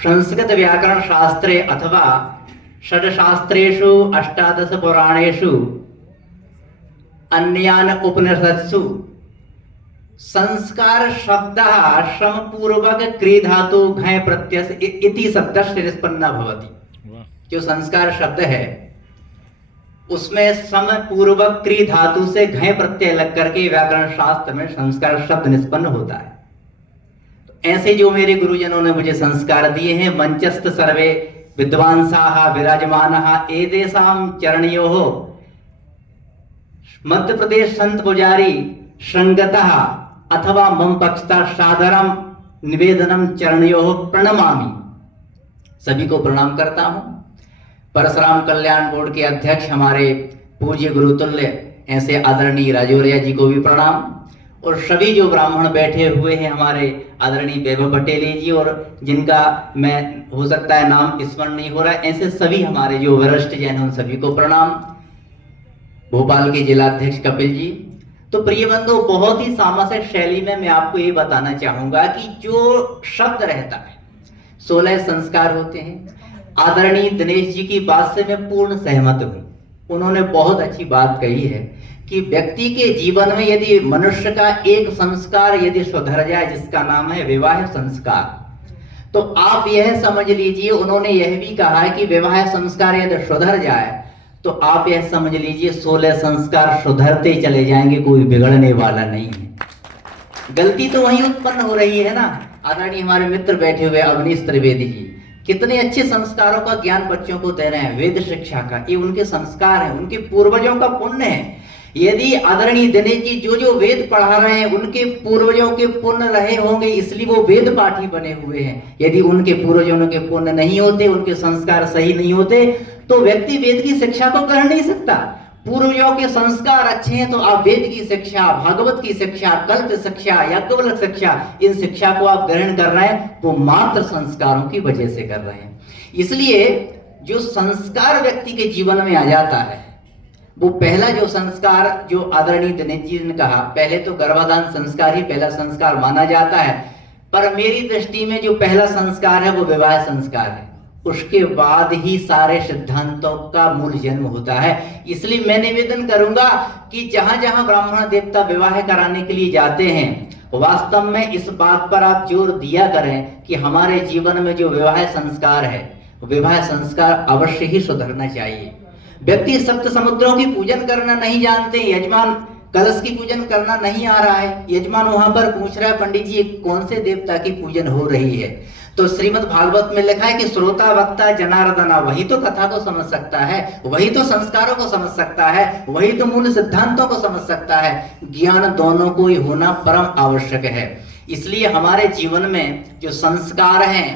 संस्कृत व्याकरण शास्त्रे अथवा षड्शास्त्रेषु अष्टादश पुराणेषु अन्यान उपनिषत्सु संस्कार शब्दः श्रमपूर्वक क्री धातु घय प्रत्यय इति शब्दस्य निष्पन्ना भवति। जो संस्कार शब्द है उसमें श्रम पूर्वक क्री धातु से घय प्रत्यय लग करके व्याकरण शास्त्र में संस्कार शब्द निष्पन्न होता है। तो ऐसे जो मेरे गुरुजनों ने मुझे संस्कार दिए हैं, मंचस्थ सर्वे विद्वांसाः विराजमानः एतेषां चरणयोः मध्य प्रदेश संत पुजारी संगतः अथवा मम पक्षतः सादरम निवेदनम चरणयोः प्रणमामि। सभी को प्रणाम करता हूं। परशुराम कल्याण बोर्ड के अध्यक्ष हमारे पूज्य गुरुतुल्य ऐसे आदरणीय राजौरिया जी को भी प्रणाम, और सभी जो ब्राह्मण बैठे हुए हैं हमारे आदरणीय वैभव पटेल जी, और जिनका मैं हो सकता है नाम स्मरण नहीं हो रहा है, ऐसे सभी हमारे जो वरिष्ठ जैन हैं उन सभी को प्रणाम। भोपाल के जिलाध्यक्ष कपिल जी। तो प्रिय बंधु, बहुत ही सामासिक शैली में मैं आपको ये बताना चाहूंगा कि जो शब्द रहता है 16 संस्कार होते हैं। आदरणीय दिनेश जी की बात से मैं पूर्ण सहमत हूं। उन्होंने बहुत अच्छी बात कही है कि व्यक्ति के जीवन में यदि मनुष्य का एक संस्कार यदि सुधर जाए, जिसका नाम है विवाह संस्कार, तो आप यह समझ लीजिए, उन्होंने यह भी कहा है कि विवाह संस्कार यदि सुधर जाए तो आप यह समझ लीजिए 16 संस्कार सुधरते चले जाएंगे, कोई बिगड़ने वाला नहीं है। गलती तो वहीं उत्पन्न हो रही है ना। आदरणीय हमारे मित्र बैठे हुए अवनीश त्रिवेदी जी कितने अच्छे संस्कारों का ज्ञान बच्चों को दे रहे हैं, वेद शिक्षा का। ये उनके संस्कार हैं, उनके पूर्वजों का पुण्य है। यदि आदरणीय दिनेश जी जो जो वेद पढ़ा रहे हैं उनके पूर्वजों के पुण्य रहे होंगे, इसलिए वो वेद पाठी बने हुए हैं। यदि उनके पूर्वजों के पुण्य नहीं होते, उनके संस्कार सही नहीं होते, तो व्यक्ति वेद की शिक्षा को कर नहीं सकता। पूर्वजों के संस्कार अच्छे हैं तो आप वेद की शिक्षा, भागवत की शिक्षा, कल्प शिक्षा, याज्ञवल्क्य शिक्षा, इन शिक्षा को आप ग्रहण कर रहे हैं, वो मात्र संस्कारों की वजह से कर रहे हैं। इसलिए जो संस्कार व्यक्ति के जीवन में आ जाता है, वो पहला जो संस्कार जो आदरणीय दिनेश जी ने कहा, पहले तो गर्भाधान संस्कार ही पहला संस्कार माना जाता है, पर मेरी दृष्टि में जो पहला संस्कार है वो विवाह संस्कार है। उसके बाद ही सारे सिद्धांतों का मूल जन्म होता है। इसलिए मैं निवेदन करूंगा कि जहां जहां ब्राह्मण देवता विवाह कराने के लिए जाते हैं, वास्तव में इस बात पर आप जोर दिया करें कि हमारे जीवन में जो विवाह संस्कार है, विवाह संस्कार अवश्य ही सुधरना चाहिए। व्यक्ति सप्त समुद्रों की पूजन करना नहीं जानते, यजमान कलश की पूजन करना नहीं आ रहा है, यजमान वहां पर पूछ रहा है पंडित जी कौन से देवता की पूजन हो रही है, तो श्रीमद् भागवत में लिखा है कि श्रोता वक्ता जनार्दना, वही तो कथा को समझ सकता है, वही तो संस्कारों को समझ सकता है, वही तो मूल सिद्धांतों को समझ सकता है। ज्ञान दोनों को ही होना परम आवश्यक है। इसलिए हमारे जीवन में जो संस्कार हैं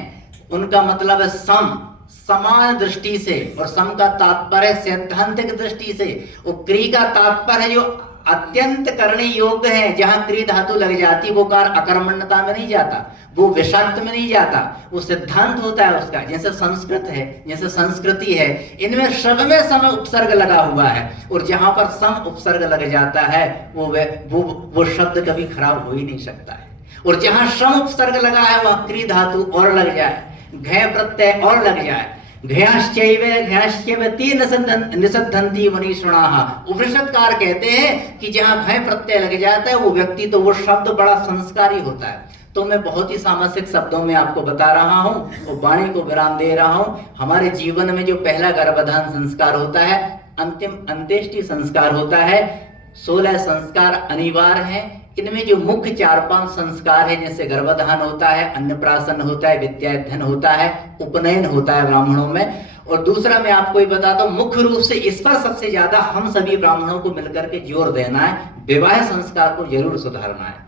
उनका मतलब है समान दृष्टि से, और सम का तात्पर्य सैद्धांतिक दृष्टि से, और क्री का तात्पर्य जो अत्यंत करने योग्य है। जहां क्री धातु लग जाती वो कार अकर्मण्यता में नहीं जाता, वो विषाक्त में नहीं जाता, वो सिद्धांत होता है उसका। जैसे संस्कृत है, जैसे संस्कृति है, इनमें सब में सम उपसर्ग लगा हुआ है, और जहां पर सम उपसर्ग लग जाता है वो शब्द कभी खराब हो ही नहीं सकता है। और जहां सम उपसर्ग लगा है वह क्री धातु और लग जाए, घय प्रत्यय और लग जाए, निषद्धन्ति मनीषिणाः। उपनिषदकार कहते हैं कि जहां घय प्रत्यय लग जाता है वो व्यक्ति, तो वो शब्द बड़ा संस्कारी होता है। तो मैं बहुत ही सामासिक शब्दों में आपको बता रहा हूं और वाणी को विराम दे रहा हूं। हमारे जीवन में जो पहला गर्भाधान संस्कार होता है, अंतिम अंत्येष्टि संस्कार होता है। 16 संस्कार अनिवार्य हैं। इनमें जो मुख्य 4-5 संस्कार है, जैसे गर्भाधान होता है, अन्नप्राशन होता है, विद्याध्ययन होता है, उपनयन होता है ब्राह्मणों में। और दूसरा मैं आपको ये बताता हूँ, मुख्य रूप से इस पर सबसे ज्यादा हम सभी ब्राह्मणों को मिलकर के जोर देना है, विवाह संस्कार को जरूर सुधारना है।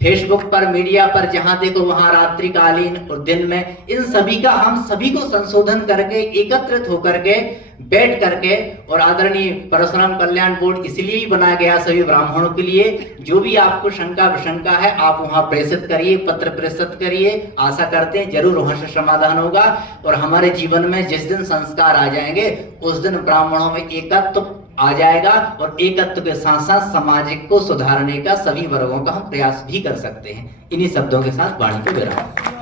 फेसबुक पर, मीडिया पर जहां देखो वहां रात्रिकालीन और दिन में इन सभी का हम सभी को संशोधन करके एकत्रित होकर के बैठ करके, और आदरणीय परशुराम कल्याण बोर्ड इसलिए ही बनाया गया सभी ब्राह्मणों के लिए। जो भी आपको शंका विशंका है आप वहां प्रेषित करिए, पत्र प्रेषित करिए। आशा करते हैं जरूर वहां से समाधान होगा, और हमारे जीवन में जिस दिन संस्कार आ जाएंगे उस दिन ब्राह्मणों में एकत्व आ जाएगा, और एकत्व के साथ साथ समाज को सुधारने का सभी वर्गों का हम प्रयास भी कर सकते हैं। इन्हीं शब्दों के साथ वाणी को विराम।